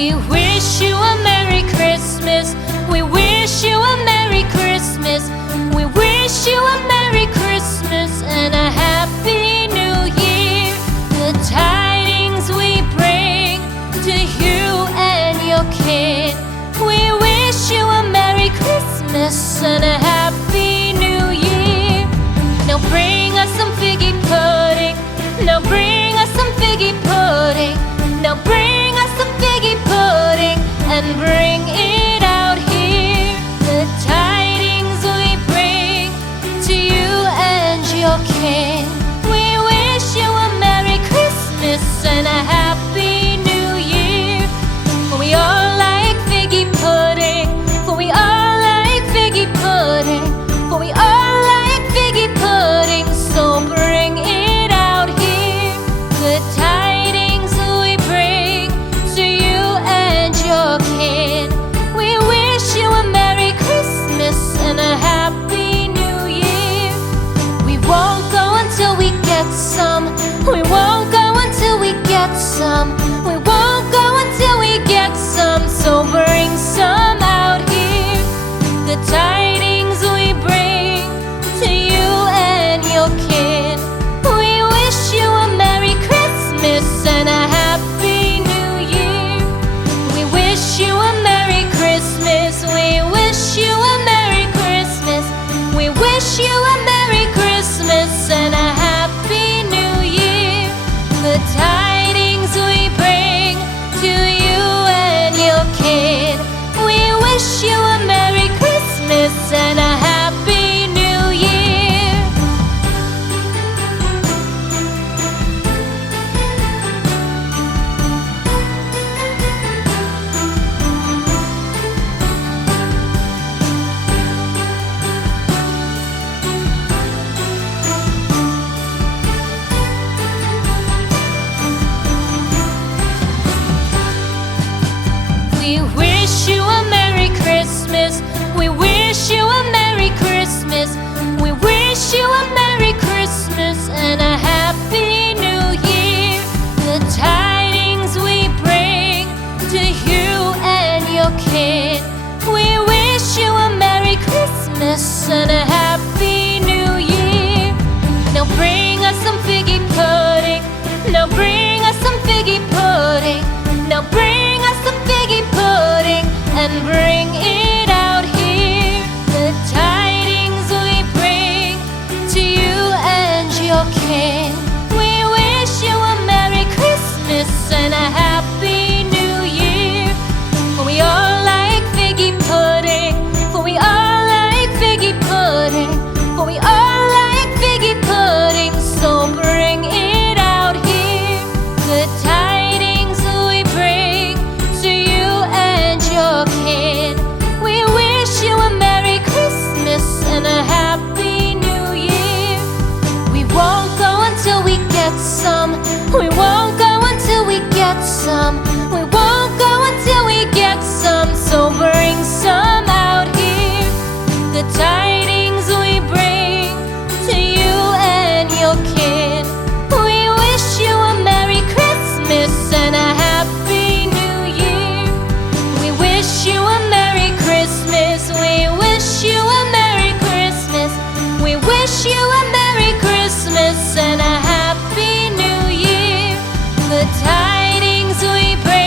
We wish you a Merry Christmas. We wish you a Merry Christmas. We wish you a Merry Christmas and a Happy New Year. The tidings we bring to you and your kid. We wish you a Merry Christmas and a Happy New Year. Now bring us some figgy pudding. Now bring us some figgy pudding. Now bring us some figgy pudding and bring it out here. The tidings we bring to you and your king. We wish you a Merry Christmas and a Happy New Year. For we all like figgy pudding. For we all like figgy pudding. For we all like figgy pudding. So bring it out here. The tidings we bring to you and your kid. We wish you a Merry Christmas and a Happy New Year. We won't go until we get some. We won't go until we get some. We won't go until we get some. So bring some out here. The tidings we bring to you and your kid. We wish you a Merry Christmas and a Happy New Year. We wish you a Merry Christmas. We wish you a Merry Christmas. We wish you a Merry Christmas and a Happy New Year. The tidings we bring to you and your kid. We wish you a Merry Christmas and a Happy New Year. We wish you a Merry Christmas. We wish you a Merry Christmas. We wish you a Merry Christmas and a Happy New Year. The tidings we bring to you and your kid. We wish you a Merry Christmas and a Happy New Year. Now bring us some figgy pudding. Now bring us some figgy pudding. Now bring us some figgy pudding and bring it out here. The tidings we bring to you and your king. We wish you a Merry Christmas and a Happy New Year. For we all like figgy pudding. For we all like figgy pudding. For we all like figgy pudding. So bring it out here. The tidings we bring to you and your kid. We wish you a Merry Christmas and a Happy New Year. We won't go until we get some. We won't go until we get some. We won't go until we get some. So bring some out here. The tidings we bring to you and your kid. We wish you a Merry Christmas and a Happy New Year. We wish you a Merry Christmas. We wish you a Merry Christmas. We wish you a Merry Christmas and a Happy New Year. The tidings we bring